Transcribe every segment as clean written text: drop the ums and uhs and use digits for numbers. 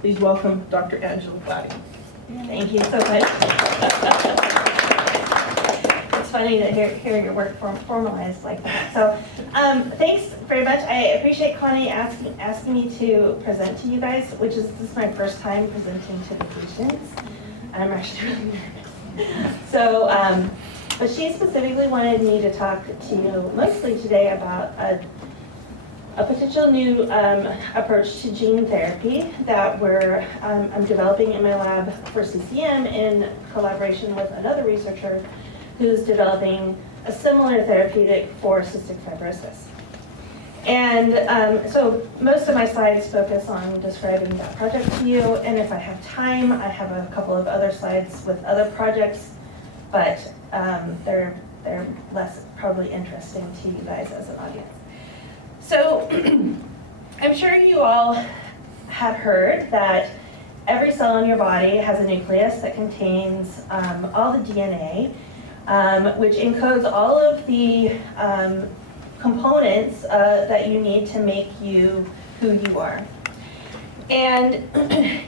Please welcome Dr. Angela Clady. Thank you so much. It's funny to hear your work formalized like that. So thanks very much. I appreciate Connie asking me to present to you guys, this is my first time presenting to the patients. I'm actually really nervous. So, but she specifically wanted me to talk to you mostly today about a potential new approach to gene therapy that I'm developing in my lab for CCM in collaboration with another researcher who's developing a similar therapeutic for cystic fibrosis. And so most of my slides focus on describing that project to you, and if I have time, I have a couple of other slides with other projects, but they're less probably interesting to you guys as an audience. So I'm sure you all have heard that every cell in your body has a nucleus that contains all the DNA, which encodes all of the components that you need to make you who you are. And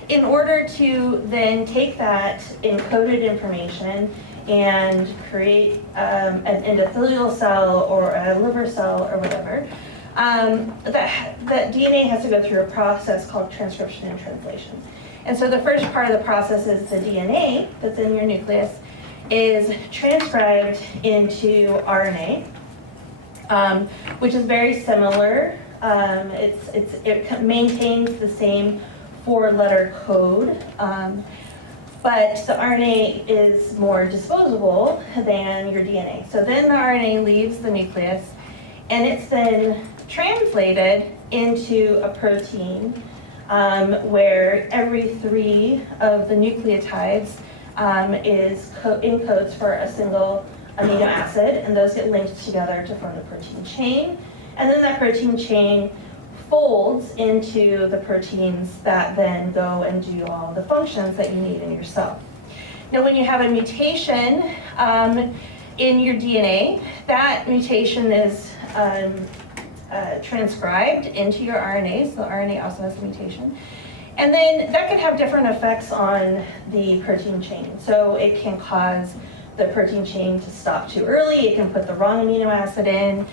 in order to then take that encoded information and create an endothelial cell or a liver cell or whatever, that DNA has to go through a process called transcription and translation. And so the first part of the process is the DNA that's in your nucleus is transcribed into RNA, which is very similar. It maintains the same 4-letter code, but the RNA is more disposable than your DNA. So then the RNA leaves the nucleus, and it's then translated into a protein where every 3 of the nucleotides encodes for a single amino acid, and those get linked together to form the protein chain. And then that protein chain folds into the proteins that then go and do all the functions that you need in your cell. Now, when you have a mutation in your DNA, that mutation is transcribed into your RNA, so the RNA also has a mutation. And then that can have different effects on the protein chain. So it can cause the protein chain to stop too early, it can put the wrong amino acid in,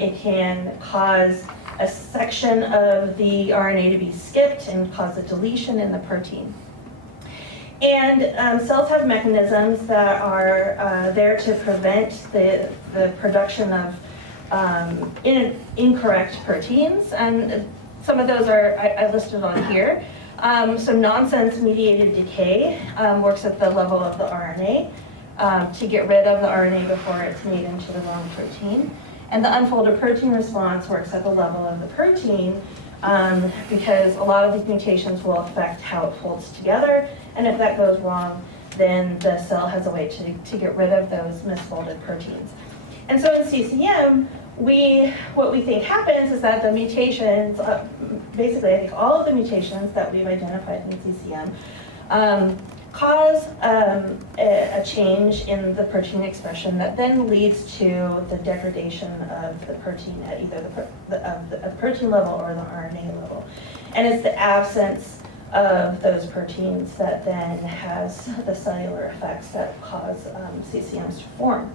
it can cause a section of the RNA to be skipped and cause a deletion in the protein. And cells have mechanisms that are there to prevent the production of incorrect proteins, and some of those are I listed on here. So nonsense mediated decay works at the level of the RNA to get rid of the RNA before it's made into the wrong protein. And the unfolded protein response works at the level of the protein because a lot of these mutations will affect how it folds together, and if that goes wrong, then the cell has a way to get rid of those misfolded proteins. And so in CCM, what we think happens is that the mutations, basically I think all of the mutations that we've identified in CCM cause a change in the protein expression that then leads to the degradation of the protein at either the protein level or the RNA level. And it's the absence of those proteins that then has the cellular effects that cause CCMs to form.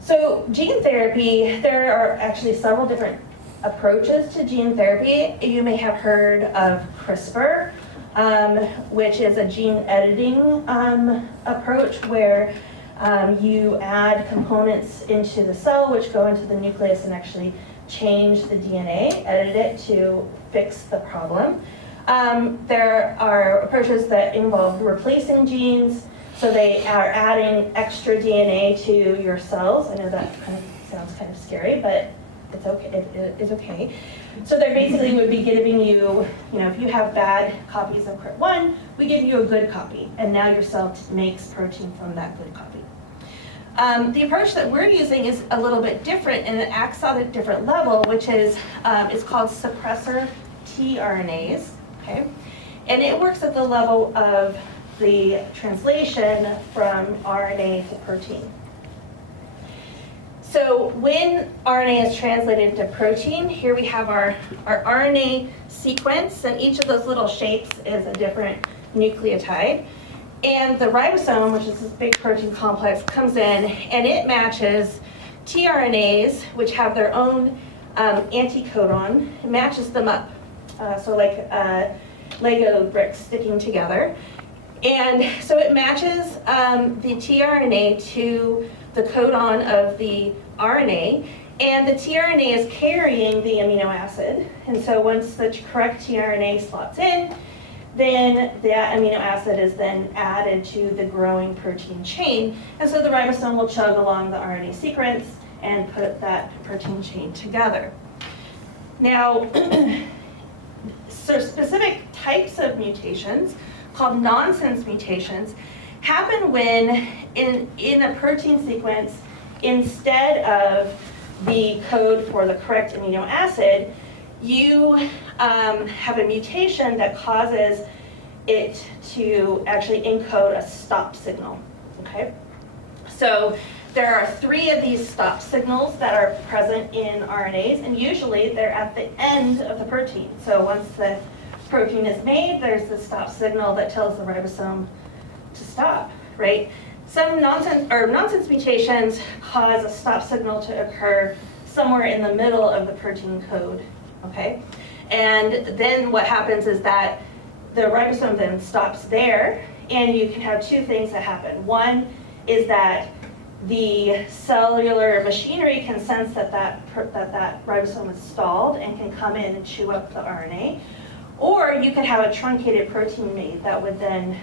So gene therapy, there are actually several different approaches to gene therapy. You may have heard of CRISPR, which is a gene editing approach where you add components into the cell which go into the nucleus and actually change the DNA, edit it to fix the problem. There are approaches that involve replacing genes, so they are adding extra DNA to your cells. I know that sounds kind of scary, but it's okay. It is okay. So they basically would be giving you, if you have bad copies of CRIT1, we give you a good copy, and now your cell makes protein from that good copy. The approach that we're using is a little bit different, and it acts on a different level, which is it's called suppressor tRNAs. Okay, and it works at the level of the translation from RNA to protein. So when RNA is translated into protein, here we have our RNA sequence, and each of those little shapes is a different nucleotide. And the ribosome, which is this big protein complex, comes in and it matches tRNAs, which have their own anticodon, it matches them up. So like Lego bricks sticking together. And so it matches the tRNA to the codon of the RNA, and the tRNA is carrying the amino acid. And so once the correct tRNA slots in, then that amino acid is then added to the growing protein chain. And so the ribosome will chug along the RNA sequence and put that protein chain together. Now, so specific types of mutations called nonsense mutations happen when in a protein sequence, instead of the code for the correct amino acid, you have a mutation that causes it to actually encode a stop signal, okay? So there are 3 of these stop signals that are present in RNAs, and usually they're at the end of the protein. So once the protein is made, there's the stop signal that tells the ribosome to stop, right? Some nonsense mutations cause a stop signal to occur somewhere in the middle of the protein code, okay? And then what happens is that the ribosome then stops there, and you can have 2 things that happen. One is that the cellular machinery can sense that ribosome is stalled and can come in and chew up the RNA. Or you could have a truncated protein made that would then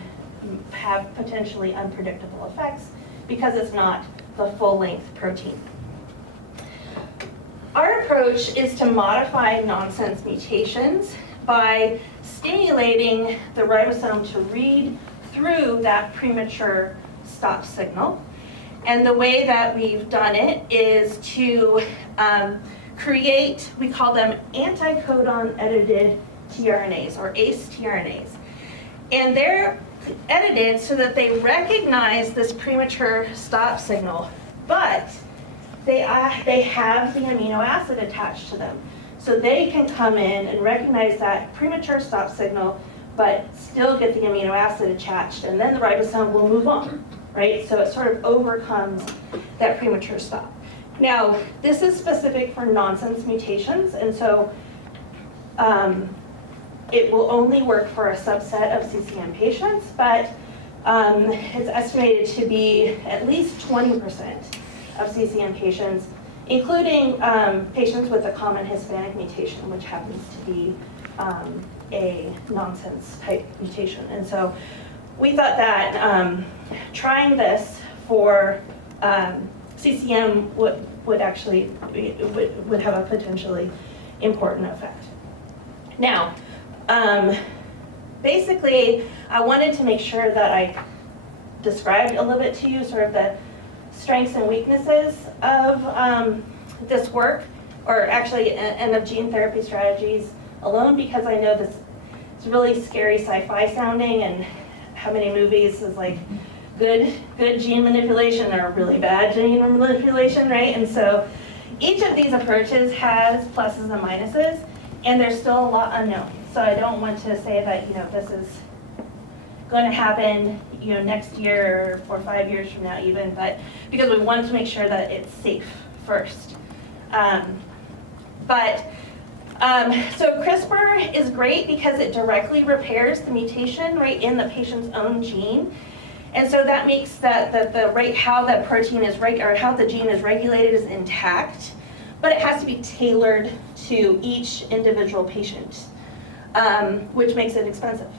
have potentially unpredictable effects because it's not the full-length protein. Our approach is to modify nonsense mutations by stimulating the ribosome to read through that premature stop signal. And the way that we've done it is to create, we call them anticodon edited tRNAs, or ACE tRNAs. And they're edited so that they recognize this premature stop signal, but they have the amino acid attached to them. So they can come in and recognize that premature stop signal, but still get the amino acid attached, and then the ribosome will move on, right? So it sort of overcomes that premature stop. Now, this is specific for nonsense mutations, and so it will only work for a subset of CCM patients, but it's estimated to be at least 20% of CCM patients, including patients with a common Hispanic mutation, which happens to be a nonsense type mutation. And so we thought that trying this for CCM would actually would have a potentially important effect. Now, basically, I wanted to make sure that I described a little bit to you sort of the strengths and weaknesses of this work, or actually, and of gene therapy strategies alone, because I know this is really scary sci-fi sounding, and how many movies is like good gene manipulation or really bad gene manipulation, right? And so each of these approaches has pluses and minuses, and there's still a lot unknown. So I don't want to say that, this is going to happen, next year or 5 years from now even, but because we wanted to make sure that it's safe first. So CRISPR is great because it directly repairs the mutation right in the patient's own gene. And so that makes that how the protein is or how the gene is regulated is intact, but it has to be tailored to each individual patient, which makes it expensive.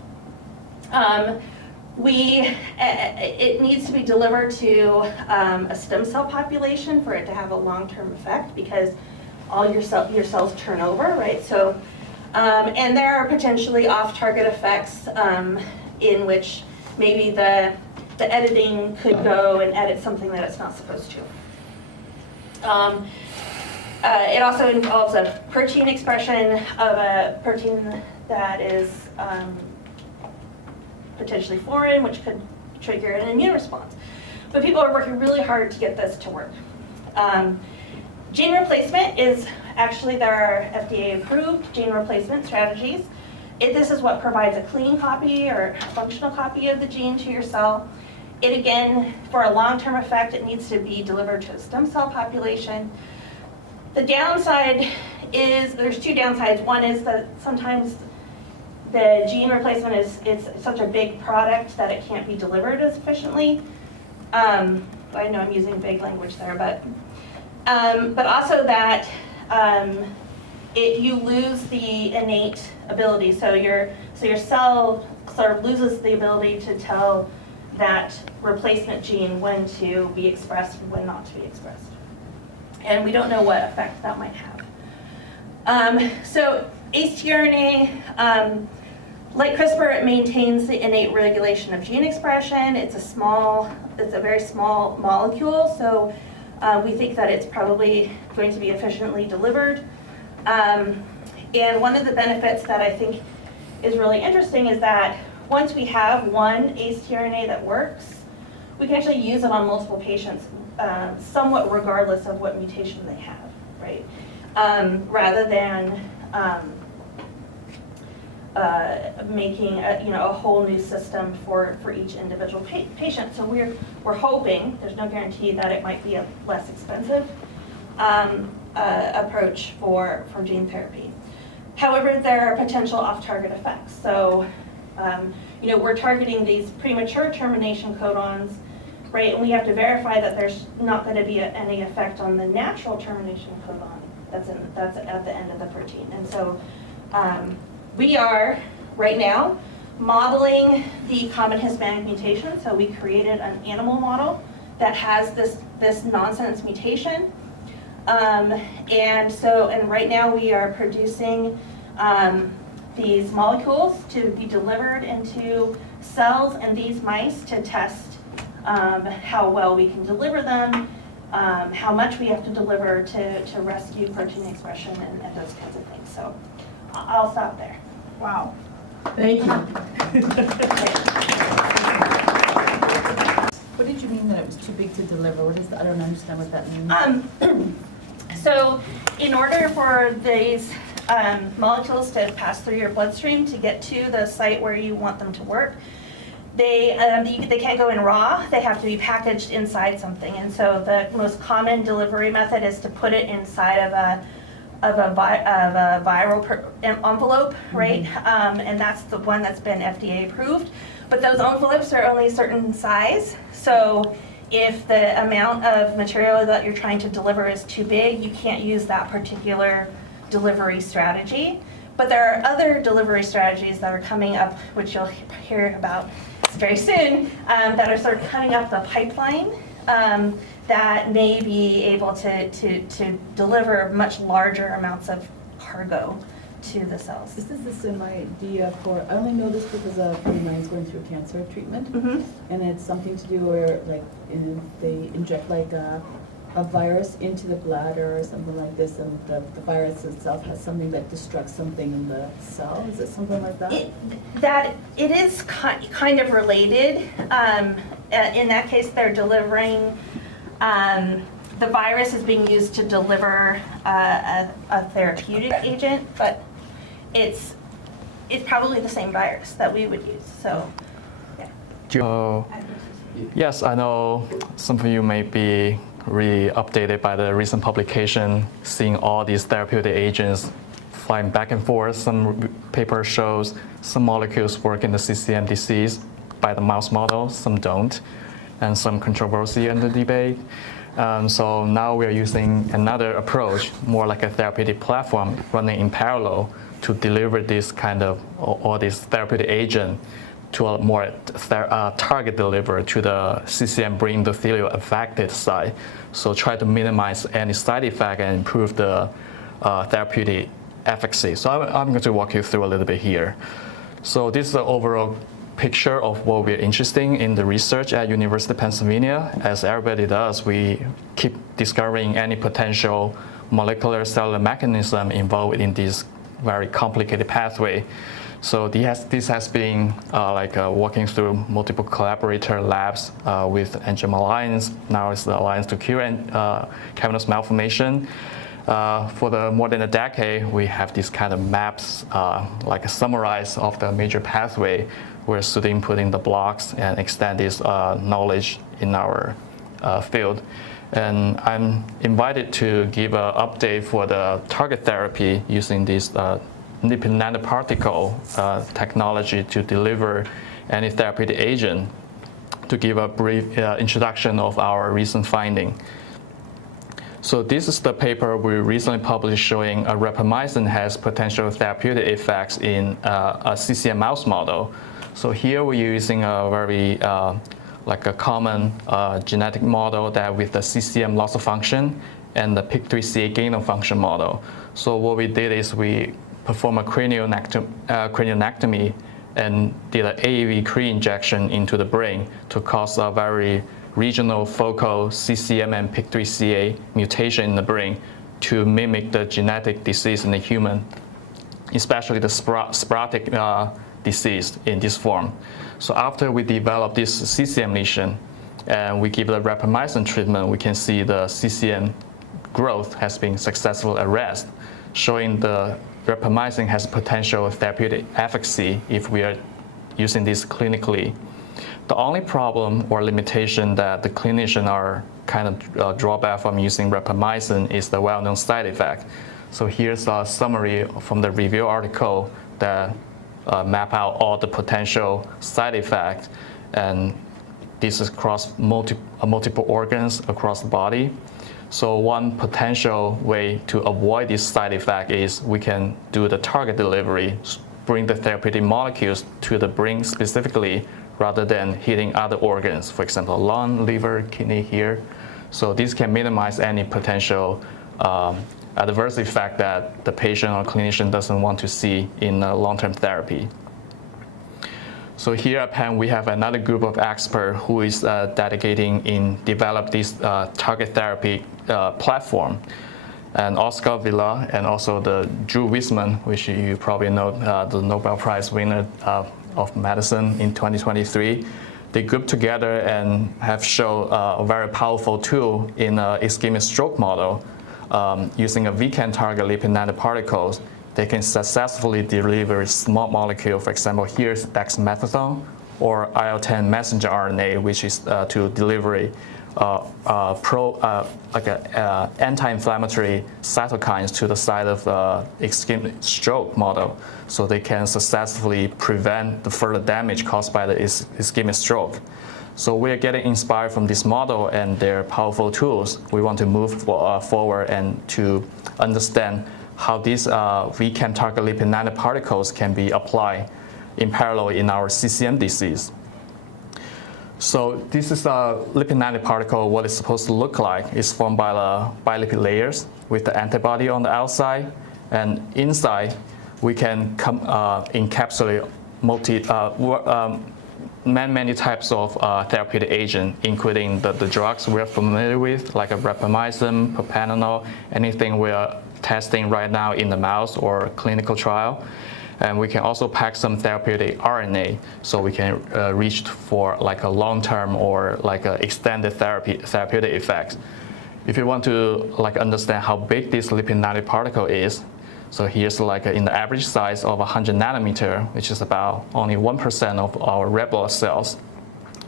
It needs to be delivered to a stem cell population for it to have a long-term effect, because all your cells turn over, right? So, and there are potentially off-target effects in which maybe the editing could go and edit something that it's not supposed to. It also involves a protein expression of a protein that is potentially foreign, which could trigger an immune response. But people are working really hard to get this to work. Gene replacement is actually, there are FDA-approved gene replacement strategies. This is what provides a clean copy or a functional copy of the gene to your cell. It again, for a long-term effect, it needs to be delivered to a stem cell population. The downside is, there's two downsides. One is that sometimes the gene replacement is such a big product that it can't be delivered as efficiently. I know I'm using vague language there, but also that you lose the innate ability. So your cell sort of loses the ability to tell that replacement gene when to be expressed and when not to be expressed. And we don't know what effect that might have. So ACE-tRNA, like CRISPR, it maintains the innate regulation of gene expression. It's a very small molecule, so we think that it's probably going to be efficiently delivered. And one of the benefits that I think is really interesting is that once we have one ACE-tRNA that works, we can actually use it on multiple patients, somewhat regardless of what mutation they have, right? Rather than making a whole new system for each individual patient. So we're hoping, there's no guarantee that it might be a less expensive approach for gene therapy. However, there are potential off-target effects. So we're targeting these premature termination codons, right? And we have to verify that there's not going to be any effect on the natural termination codon that's at the end of the protein. And so we are, right now, modeling the common Hispanic mutation. So we created an animal model that has this nonsense mutation. And right now we are producing these molecules to be delivered into cells and these mice to test how well we can deliver them, how much we have to deliver to rescue protein expression and those kinds of things. So I'll stop there. Wow. Thank you. What did you mean that it was too big to deliver? What is I don't understand what that means. So in order for these molecules to pass through your bloodstream to get to the site where you want them to work, they can't go in raw. They have to be packaged inside something. And so the most common delivery method is to put it inside of a viral envelope, right? And that's the one that's been FDA approved. But those envelopes are only a certain size. So if the amount of material that you're trying to deliver is too big, you can't use that particular delivery strategy. But there are other delivery strategies that are coming up, which you'll hear about very soon, that are sort of coming up the pipeline that may be able to deliver much larger amounts of cargo to the cells. This is the same idea for, I only know this because a friend of mine is going through cancer treatment, and it's something to do where they inject a virus into the bladder or something like this, and the virus itself has something that destructs something in the cell. Is it something like that? It is kind of related. In that case, they're delivering, the virus is being used to deliver a therapeutic agent, but it's probably the same virus that we would use. So, yeah. Yes, I know some of you may be really updated by the recent publication, seeing all these therapeutic agents flying back and forth. Some paper shows some molecules work in the CCM disease by the mouse model, some don't, and some controversy in the debate. So now we're using another approach, more like a therapeutic platform running in parallel to deliver this kind of, all these therapeutic agent to a more target deliver to the CCM brain endothelial affected site. So try to minimize any side effect and improve the therapeutic efficacy. So I'm going to walk you through a little bit here. So this is the overall picture of what we're interested in the research at University of Pennsylvania. As everybody does, we keep discovering any potential molecular cellular mechanism involved in this very complicated pathway. So this has been working through multiple collaborator labs with Angiogram Alliance. Now it's the Alliance to Cure Cavernous Malformation. For more than a decade, we have these kind of maps, like a summarize of the major pathway. We're studying putting the blocks and extend this knowledge in our field. And I'm invited to give an update for the target therapy using this lipid nanoparticle technology to deliver any therapeutic agent, to give a brief introduction of our recent finding. So this is the paper we recently published showing rapamycin has potential therapeutic effects in a CCM mouse model. So here we're using a very like a common genetic model that with the CCM loss of function and the PIK3CA gain of function model. So what we did is we performed a cranionectomy and did an AAV Cre injection into the brain to cause a very regional focal CCM and PIK3CA mutation in the brain to mimic the genetic disease in the human, especially the sporadic disease in this form. So after we develop this CCM lesion and we give the rapamycin treatment, we can see the CCM growth has been successfully arrested, showing the rapamycin has potential therapeutic efficacy if we are using this clinically. The only problem or limitation that the clinicians are kind of drawback from using rapamycin is the well-known side effect. So here's a summary from the review article that map out all the potential side effects, and this is across multiple organs across the body. So one potential way to avoid this side effect is we can do the target delivery, bring the therapeutic molecules to the brain specifically rather than hitting other organs, for example, lung, liver, kidney here. So this can minimize any potential adverse effect that the patient or clinician doesn't want to see in long-term therapy. So here at Penn, we have another group of experts who is dedicating in develop this target therapy platform. And Oscar Villa and also the Drew Wiseman, which you probably know, the Nobel Prize winner of medicine in 2023, they grouped together and have shown a very powerful tool in an ischemic stroke model. Using a VCAM target lipid nanoparticles, they can successfully deliver small molecule. For example, here's dexamethasone or IL-10 messenger RNA, which is to deliver anti-inflammatory cytokines to the site of ischemic stroke model, so they can successfully prevent the further damage caused by the ischemic stroke. So we are getting inspired from this model and their powerful tools. We want to move forward and to understand how these VCAM target lipid nanoparticles can be applied in parallel in our CCM disease. So this is a lipid nanoparticle, what it's supposed to look like. It's formed by the bilipid layers with the antibody on the outside, and inside we can encapsulate many types of therapeutic agents, including the drugs we're familiar with, like a rapamycin, propranolol, anything we are testing right now in the mouse or clinical trial. And we can also pack some therapeutic RNA, so we can reach for like a long-term or like a extended therapeutic effects. If you want to like understand how big this lipid nanoparticle is, so here's like in the average size of 100 nanometer, which is about only 1% of our red blood cells.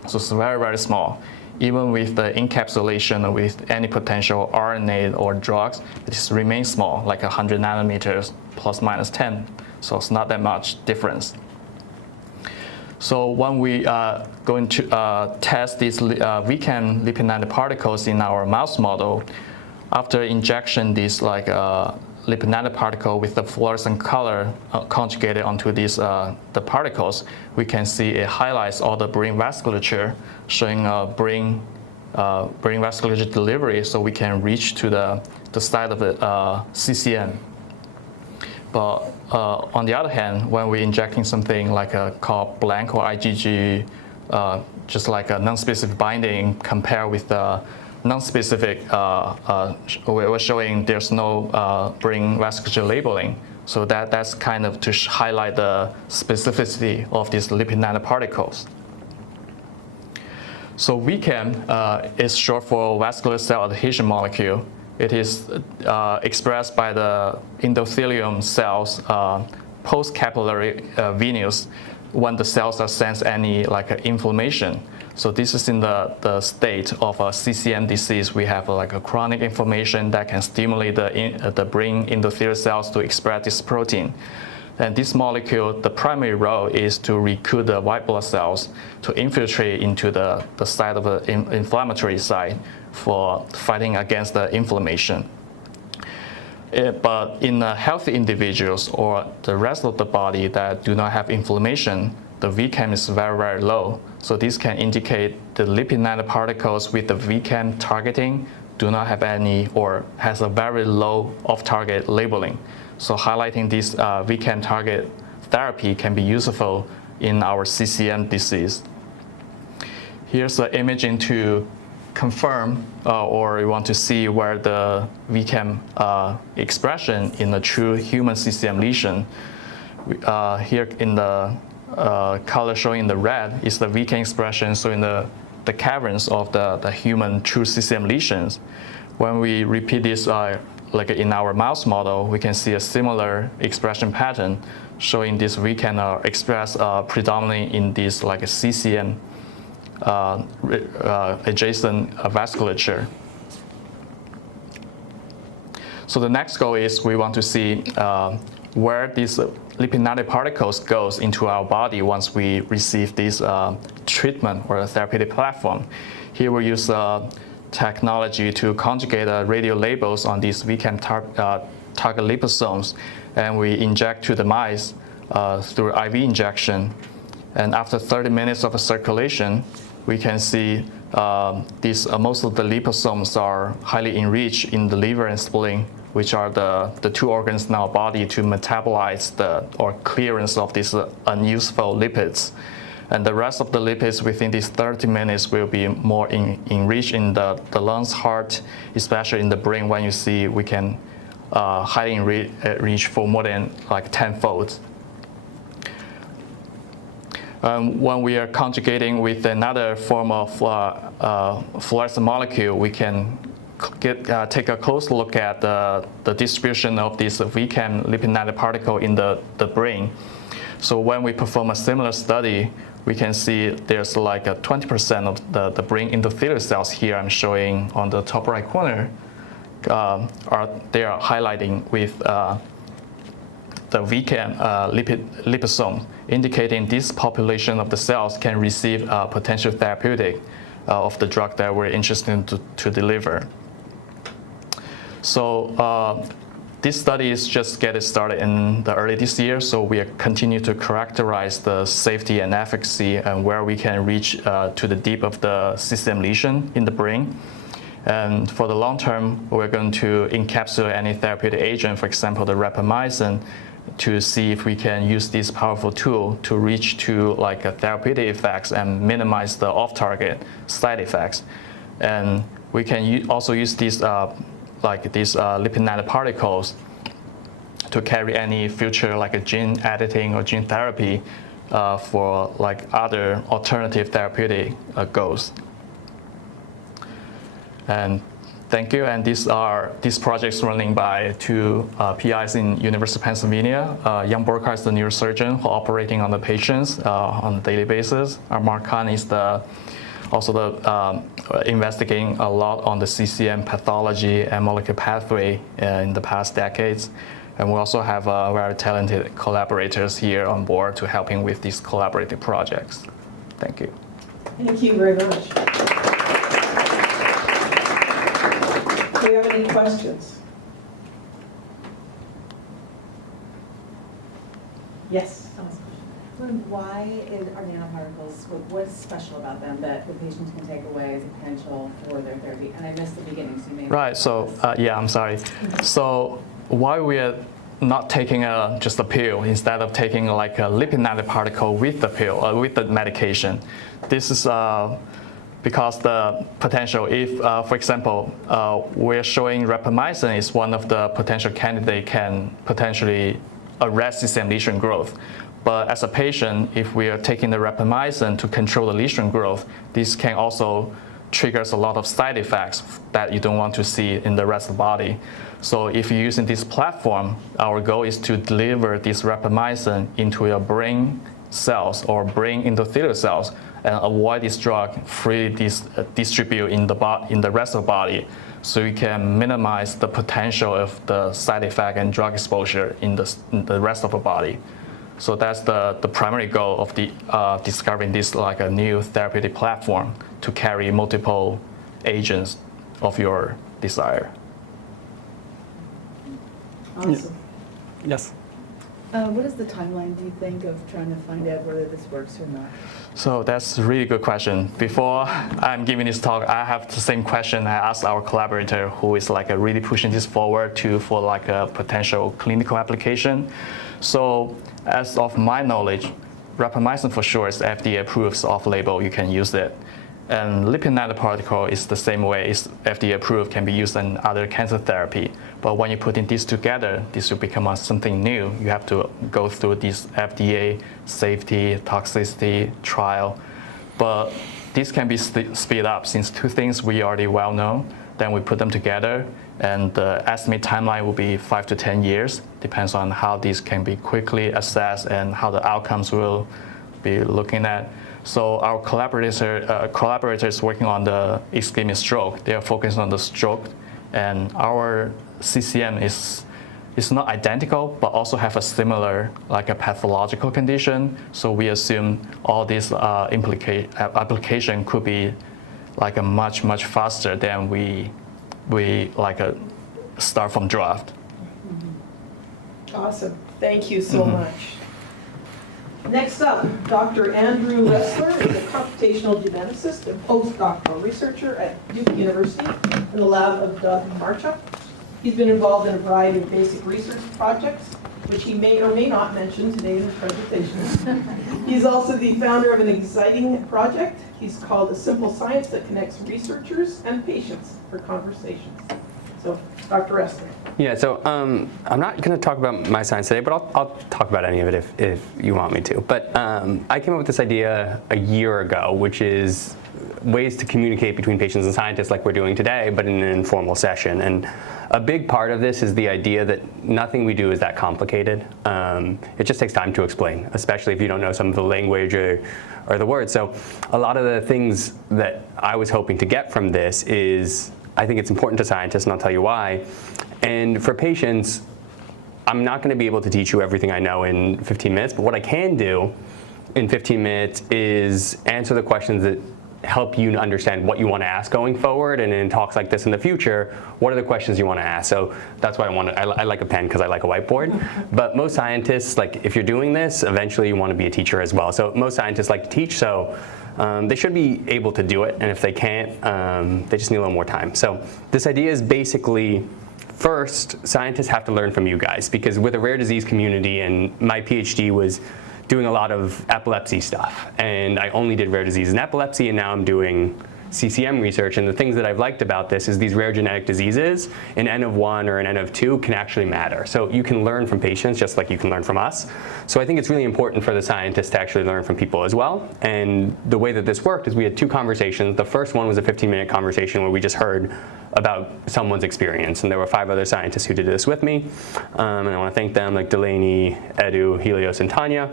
So it's very, very small. Even with the encapsulation with any potential RNA or drugs, it remains small, like 100 nanometers plus minus 10. So it's not that much difference. So when we are going to test these VCAM lipid nanoparticles in our mouse model, after injection, these like lipid nanoparticle with the fluorescent color conjugated onto these the particles, we can see it highlights all the brain vasculature, showing brain vasculature delivery, so we can reach to the site of the CCM. But on the other hand, when we're injecting something like called blank or IgG, just like a non-specific binding compared with the non-specific, we're showing there's no brain vasculature labeling. So that's kind of to highlight the specificity of these lipid nanoparticles. So VCAM is short for vascular cell adhesion molecule. It is expressed by the endothelium cells post-capillary venous when the cells are sense any inflammation. So this is in the state of a CCM disease. We have a chronic inflammation that can stimulate the brain endothelial cells to express this protein. And this molecule, the primary role is to recruit the white blood cells to infiltrate into the site of the inflammatory site for fighting against the inflammation. But in healthy individuals or the rest of the body that do not have inflammation, the VCAM is very, very low. So this can indicate the lipid nanoparticles with the VCAM targeting do not have any or has a very low off-target labeling. So highlighting this VCAM target therapy can be useful in our CCM disease. Here's the imaging to confirm or you want to see where the VCAM expression in a true human CCM lesion. Here in the color showing in the red is the VCAM expression, so in the caverns of the human true CCM lesions. When we repeat this like in our mouse model, we can see a similar expression pattern showing this VCAM are expressed predominantly in this a CCM adjacent vasculature. So the next goal is we want to see where these lipid nanoparticles goes into our body once we receive this treatment or a therapeutic platform. Here we use technology to conjugate radio labels on these VCAM target liposomes, and we inject to the mice through IV injection. And after 30 minutes of circulation, we can see most of the liposomes are highly enriched in the liver and spleen, which are the two organs in our body to metabolize or clearance of these unuseful lipids. And the rest of the lipids within these 30 minutes will be more enriched in the lungs, heart, especially in the brain. When you see, we can highly enrich for more than 10-fold. When we are conjugating with another form of fluorescent molecule, we can take a close look at the distribution of this VCAM lipid nanoparticle in the brain. So when we perform a similar study, we can see there's a 20% of the brain endothelial cells here I'm showing on the top right corner. They are highlighting with the VCAM liposome, indicating this population of the cells can receive potential therapeutic of the drug that we're interested to deliver. So this study is just getting started in the early this year, so we continue to characterize the safety and efficacy and where we can reach to the deep of the CCM lesion in the brain. And for the long term, we're going to encapsulate any therapeutic agent, for example, the rapamycin, to see if we can use this powerful tool to reach to a therapeutic effects and minimize the off-target side effects. And we can also use these these lipid nanoparticles to carry any future gene editing or gene therapy for other alternative therapeutic goals. And thank you. And these projects running by two PIs in University of Pennsylvania. Jan Borka is the neurosurgeon who operating on the patients on a daily basis. Mark Khan is also investigating a lot on the CCM pathology and molecular pathway in the past decades. And we also have very talented collaborators here on board to helping with these collaborative projects. Thank you. Thank you very much. Do you have any questions? Yes. Why are nanoparticles, what's special about them that the patients can take away as a potential for their therapy? And I missed the beginning, so you may. Right, so yeah, I'm sorry. So why we are not taking just a pill instead of taking a lipid nanoparticle with the pill, with the medication? This is because the potential, if, for example, we're showing rapamycin is one of the potential candidate can potentially arrest CCM lesion growth. But as a patient, if we are taking the rapamycin to control the lesion growth, this can also triggers a lot of side effects that you don't want to see in the rest of the body. So if you're using this platform, our goal is to deliver this rapamycin into your brain cells or brain endothelial cells and avoid this drug freely distribute in the rest of the body, so you can minimize the potential of the side effect and drug exposure in the rest of the body. So that's the primary goal of the discovering this like a new therapeutic platform to carry multiple agents of your desire. Awesome. Yes. What is the timeline, do you think, of trying to find out whether this works or not? So that's a really good question. Before I'm giving this talk, I have the same question I asked our collaborator who is like really pushing this forward for like a potential clinical application. So as of my knowledge, rapamycin for sure is FDA approved off-label, you can use it. And lipid nanoparticle is the same way, it's FDA approved, can be used in other cancer therapy. But when you put in these together, this will become something new. You have to go through this FDA safety, toxicity trial. But this can be speed up since two things we already well know. Then we put them together, and the estimate timeline will be 5 to 10 years. Depends on how these can be quickly assessed and how the outcomes will be looking at. So our collaborators working on the ischemic stroke, they are focused on the stroke, and our CCM is not identical, but also have a similar, like a pathological condition. So we assume all these application could be like a much faster than we like a start from draft. Awesome. Thank you so much. Next up, Dr. Andrew Ressler is a computational geneticist and postdoctoral researcher at Duke University in the lab of Doug Marchuk. He's been involved in a variety of basic research projects, which he may or may not mention today in his presentation. He's also the founder of an exciting project he's called A Simple Science that connects researchers and patients for conversations. So, Dr. Ressler. Yeah, so I'm not going to talk about my science today, but I'll talk about any of it if you want me to. But I came up with this idea a year ago, which is ways to communicate between patients and scientists like we're doing today, but in an informal session. And a big part of this is the idea that nothing we do is that complicated. It just takes time to explain, especially if you don't know some of the language or the words. So a lot of the things that I was hoping to get from this is, I think it's important to scientists, and I'll tell you why. And for patients, I'm not going to be able to teach you everything I know in 15 minutes, but what I can do in 15 minutes is answer the questions that help you understand what you want to ask going forward, and in talks like this in the future, what are the questions you want to ask? So that's why I like a pen because I like a whiteboard. But most scientists, like if you're doing this, eventually you want to be a teacher as well. So most scientists like to teach, so they should be able to do it, and if they can't, they just need a little more time. So this idea is basically, first, scientists have to learn from you guys, because with a rare disease community, and my PhD was doing a lot of epilepsy stuff, and I only did rare disease and epilepsy, and now I'm doing CCM research, and the things that I've liked about this is these rare genetic diseases, an N of 1 or an N of 2 can actually matter. So you can learn from patients just like you can learn from us. So I think it's really important for the scientists to actually learn from people as well. And the way that this worked is we had two conversations. The first one was a 15-minute conversation where we just heard about someone's experience, and there were 5 other scientists who did this with me. And I want to thank them, like Delaney, Edu, Helios, and Tanya.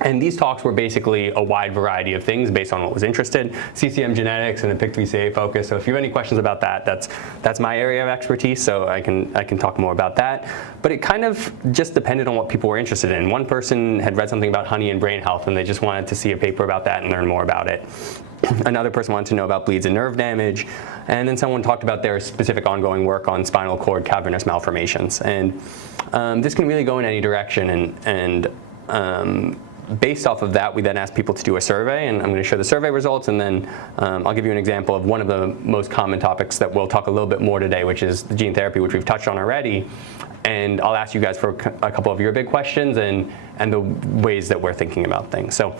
And these talks were basically a wide variety of things based on what was interested. CCM genetics and the PIK3CA focus. So if you have any questions about that, that's my area of expertise, so I can talk more about that. But it kind of just depended on what people were interested in. One person had read something about honey and brain health, and they just wanted to see a paper about that and learn more about it. Another person wanted to know about bleeds and nerve damage. And then someone talked about their specific ongoing work on spinal cord cavernous malformations. And this can really go in any direction. And based off of that, we then asked people to do a survey, and I'm going to show the survey results, and then I'll give you an example of one of the most common topics that we'll talk a little bit more today, which is the gene therapy, which we've touched on already. And I'll ask you guys for a couple of your big questions and the ways that we're thinking about things. So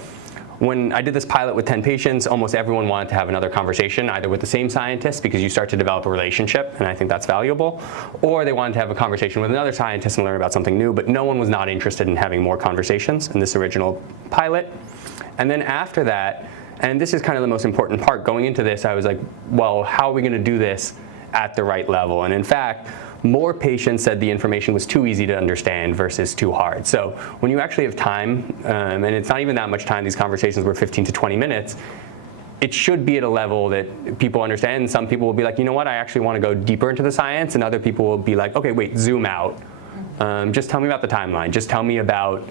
When I did this pilot with 10 patients, almost everyone wanted to have another conversation, either with the same scientist, because you start to develop a relationship, and I think that's valuable, or they wanted to have a conversation with another scientist and learn about something new, but no one was not interested in having more conversations in this original pilot. And then after that, and this is kind of the most important part, going into this, I was like, well, how are we gonna do this at the right level? And in fact, more patients said the information was too easy to understand versus too hard. So when you actually have time, and it's not even that much time, these conversations were 15 to 20 minutes, it should be at a level that people understand. And some people will be like, you know what, I actually want to go deeper into the science. And other people will be like, okay, wait, zoom out. Just tell me about the timeline. Just tell me about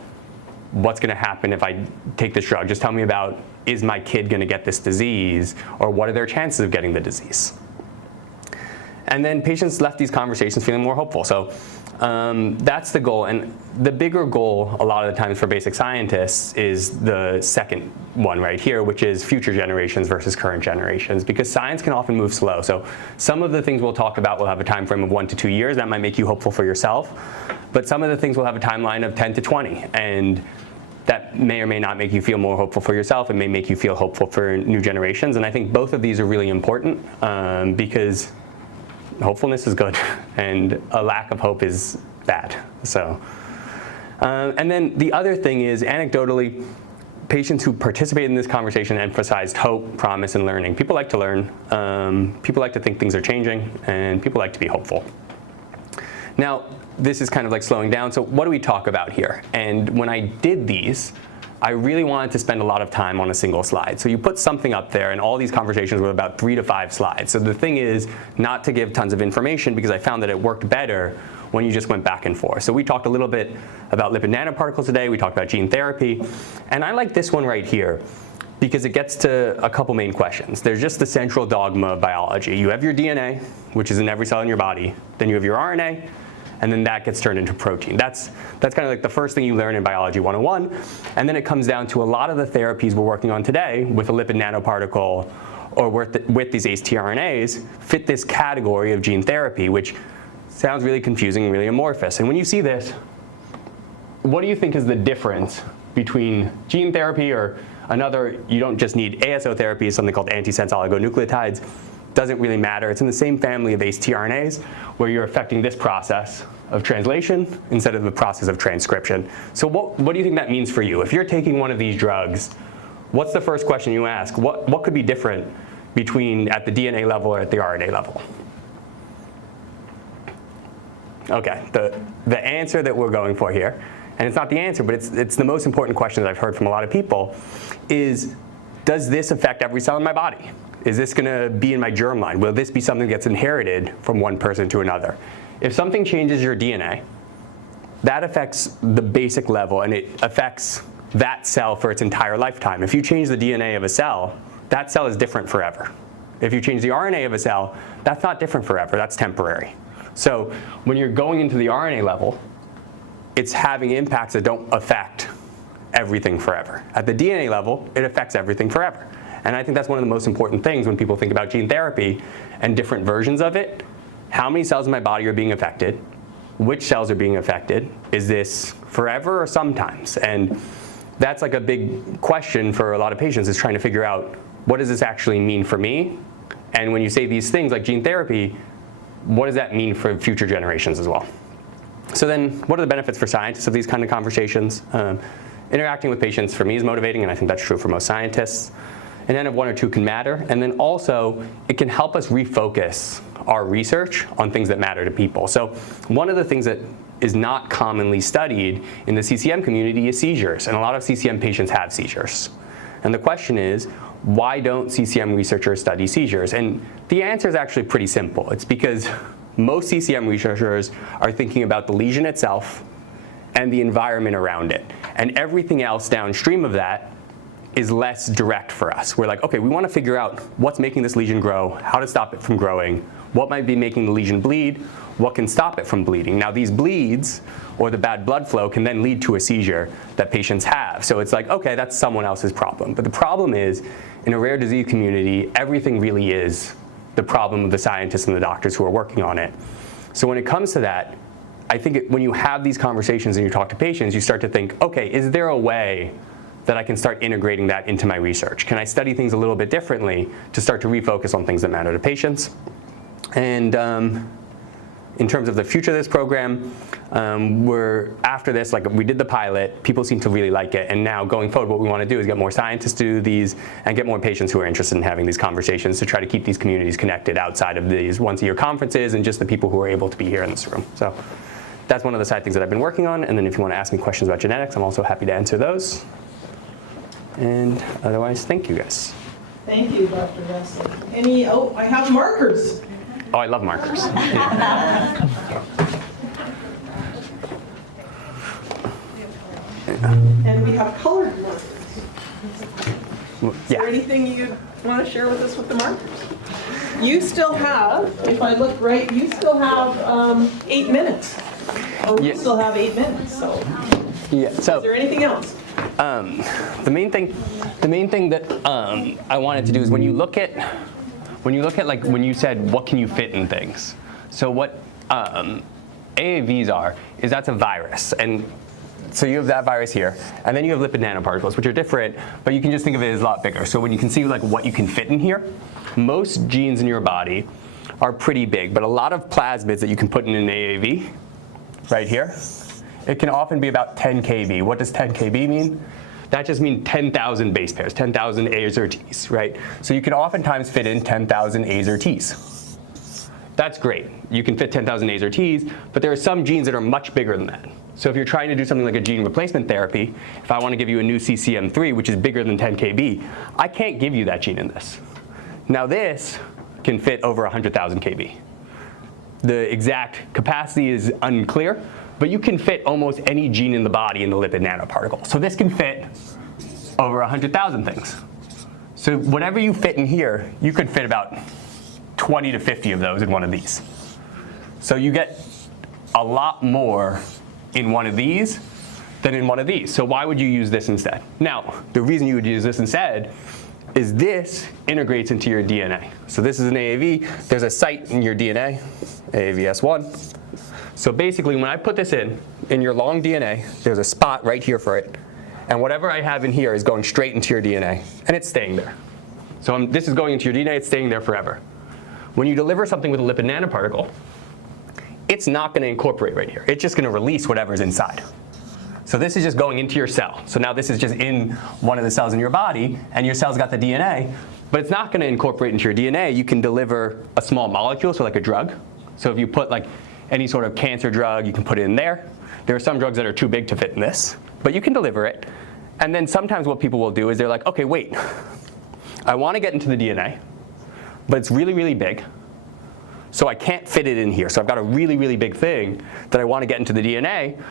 what's going to happen if I take this drug. Just tell me about, is my kid going to get this disease? Or what are their chances of getting the disease? And then patients left these conversations feeling more hopeful. So that's the goal. And the bigger goal a lot of the times for basic scientists is the second one right here, which is future generations versus current generations, because science can often move slow. So some of the things we'll talk about will have a time frame of 1 to 2 years. That might make you hopeful for yourself. But some of the things will have a timeline of 10 to 20. And that may or may not make you feel more hopeful for yourself. It may make you feel hopeful for new generations. And I think both of these are really important because hopefulness is good, and a lack of hope is bad. So, and then the other thing is, anecdotally, patients who participated in this conversation emphasized hope, promise, and learning. People like to learn. People like to think things are changing, and people like to be hopeful. Now, this is kind of like slowing down. So what do we talk about here? And when I did these, I really wanted to spend a lot of time on a single slide. So you put something up there, and all these conversations were about 3 to 5 slides. So the thing is not to give tons of information, because I found that it worked better when you just went back and forth. So we talked a little bit about lipid nanoparticles today. We talked about gene therapy. And I like this one right here because it gets to a couple main questions. There's just the central dogma of biology. You have your DNA, which is in every cell in your body. Then you have your RNA, and then that gets turned into protein. That's kind of like the first thing you learn in Biology 101. And then it comes down to a lot of the therapies we're working on today with a lipid nanoparticle or with these ACE tRNAs fit this category of gene therapy, which sounds really confusing, really amorphous. And when you see this, what do you think is the difference between gene therapy or another? You don't just need ASO therapy, something called antisense oligonucleotides. Doesn't really matter. It's in the same family of ACE tRNAs, where you're affecting this process of translation instead of the process of transcription. So what do you think that means for you? If you're taking one of these drugs, what's the first question you ask? What could be different between at the DNA level or at the RNA level? Okay, the answer that we're going for here, and it's not the answer, but it's the most important question that I've heard from a lot of people, is does this affect every cell in my body? Is this going to be in my germline? Will this be something that gets inherited from one person to another? If something changes your DNA, that affects the basic level, and it affects that cell for its entire lifetime. If you change the DNA of a cell, that cell is different forever. If you change the RNA of a cell, that's not different forever, that's temporary. So when you're going into the RNA level, it's having impacts that don't affect everything forever. At the DNA level, it affects everything forever. And I think that's one of the most important things when people think about gene therapy and different versions of it. How many cells in my body are being affected? Which cells are being affected? Is this forever or sometimes? And that's like a big question for a lot of patients, is trying to figure out, what does this actually mean for me? And when you say these things like gene therapy, what does that mean for future generations as well? So then, what are the benefits for scientists of these kind of conversations? Interacting with patients for me is motivating, and I think that's true for most scientists. An N of 1 or 2 can matter, and then also it can help us refocus our research on things that matter to people. So one of the things that is not commonly studied in the CCM community is seizures, and a lot of CCM patients have seizures. And the question is, why don't CCM researchers study seizures? And the answer is actually pretty simple. It's because most CCM researchers are thinking about the lesion itself and the environment around it. And everything else downstream of that is less direct for us. We're like, okay, we want to figure out what's making this lesion grow, how to stop it from growing, what might be making the lesion bleed, what can stop it from bleeding. Now these bleeds, or the bad blood flow, can then lead to a seizure that patients have. So it's like, okay, that's someone else's problem. But the problem is, in a rare disease community, everything really is the problem of the scientists and the doctors who are working on it. So when it comes to that, I think when you have these conversations and you talk to patients, you start to think, okay, is there a way that I can start integrating that into my research? Can I study things a little bit differently to start to refocus on things that matter to patients? And in terms of the future of this program, after this, like we did the pilot, people seem to really like it, and now going forward what we want to do is get more scientists to do these and get more patients who are interested in having these conversations to try to keep these communities connected outside of these once-a-year conferences and just the people who are able to be here in this room. So that's one of the side things that I've been working on, and then if you want to ask me questions about genetics, I'm also happy to answer those. And otherwise, thank you guys. Thank you, Dr. Ressler. I have markers. Oh, I love markers. And we have colored markers. Is there Yeah. anything you want to share with us with the markers? You still have, if I look right, you still have 8 minutes. Or we Yeah. still have 8 minutes, so Yeah. is So there anything else? the main thing that I wanted to do is when you look at like when you said what can you fit in things. So what AAVs are is that's a virus, and so you have that virus here, and then you have lipid nanoparticles, which are different, but you can just think of it as a lot bigger. So when you can see like what you can fit in here, most genes in your body are pretty big, but a lot of plasmids that you can put in an AAV, right here, it can often be about 10 kb. What does 10 kb mean? That just means 10,000 base pairs, 10,000 A's or T's, right? So you can oftentimes fit in 10,000 A's or T's. That's great. You can fit 10,000 A's or T's, but there are some genes that are much bigger than that. So if you're trying to do something like a gene replacement therapy, if I want to give you a new CCM3, which is bigger than 10 kb, I can't give you that gene in this. Now this can fit over 100,000 kb. The exact capacity is unclear, but you can fit almost any gene in the body in the lipid nanoparticle. So this can fit over 100,000 things. So whatever you fit in here, you could fit about 20 to 50 of those in one of these. So you get a lot more in one of these than in one of these. So why would you use this instead? Now, the reason you would use this instead is this integrates into your DNA. So this is an AAV. There's a site in your DNA, AAVS1. So basically, when I put this in your long DNA, there's a spot right here for it. And whatever I have in here is going straight into your DNA, and it's staying there. So this is going into your DNA, it's staying there forever. When you deliver something with a lipid nanoparticle, it's not going to incorporate right here. It's just going to release whatever's inside. So this is just going into your cell. So now this is just in one of the cells in your body, and your cell's got the DNA, but it's not going to incorporate into your DNA. You can deliver a small molecule, so like a drug. So if you put like any sort of cancer drug, you can put it in there. There are some drugs that are too big to fit in this, but you can deliver it. And then sometimes what people will do is they're like, okay, wait, I want to get into the DNA, but it's really, really big. So I can't fit it in here. So I've got a really, really big thing that I want to get into the DNA,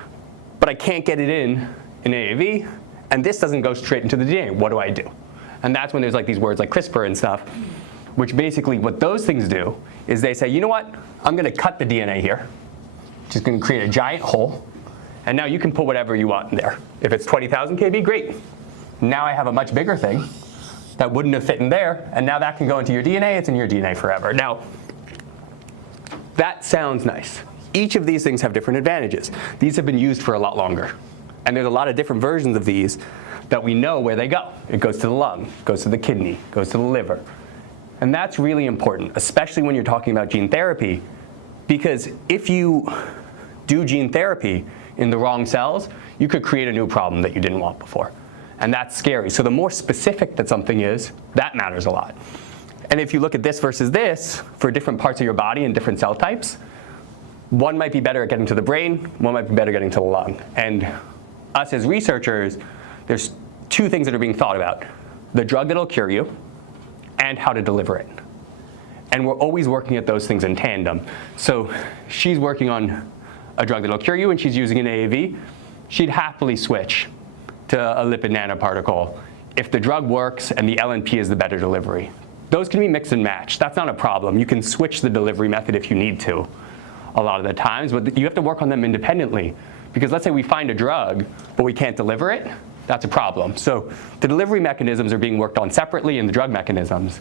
but I can't get it in AAV, and this doesn't go straight into the DNA. What do I do? And that's when there's like these words like CRISPR and stuff, which basically what those things do is they say, you know what? I'm going to cut the DNA here. Just going to create a giant hole, and now you can put whatever you want in there. If it's 20,000 kb, great. Now I have a much bigger thing that wouldn't have fit in there, and now that can go into your DNA. It's in your DNA forever. Now, that sounds nice. Each of these things have different advantages. These have been used for a lot longer. And there's a lot of different versions of these that we know where they go. It goes to the lung, goes to the kidney, goes to the liver. And that's really important, especially when you're talking about gene therapy, because if you do gene therapy in the wrong cells, you could create a new problem that you didn't want before. And that's scary. So the more specific that something is, that matters a lot. And if you look at this versus this, for different parts of your body and different cell types, one might be better at getting to the brain, one might be better at getting to the lung. And us as researchers, there's two things that are being thought about: the drug that'll cure you and how to deliver it. And we're always working at those things in tandem. So she's working on a drug that'll cure you, and she's using an AAV. She'd happily switch to a lipid nanoparticle if the drug works and the LNP is the better delivery. Those can be mix and match. That's not a problem. You can switch the delivery method if you need to a lot of the times, but you have to work on them independently. Because let's say we find a drug, but we can't deliver it, that's a problem. So the delivery mechanisms are being worked on separately in the drug mechanisms.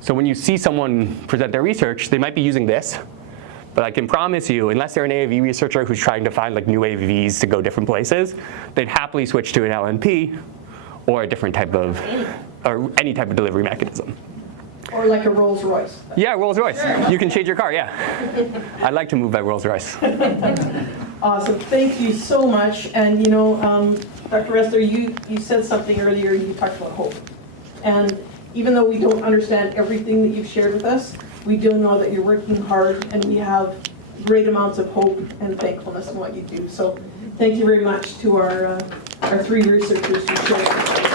So when you see someone present their research, they might be using this, but I can promise you, unless they're an AAV researcher who's trying to find like new AAVs to go different places, they'd happily switch to an LNP or a different type of, or any type of delivery mechanism. Or like a Rolls Royce. Yeah, Rolls Royce. You can change your car, yeah. I'd like to move by Rolls Royce. Awesome, thank you so much. And you know, Dr. Ressler, you said something earlier, you talked about hope. And even though we don't understand everything that you've shared with us, we do know that you're working hard and we have great amounts of hope and thankfulness in what you do. So thank you very much to our 3 researchers who shared.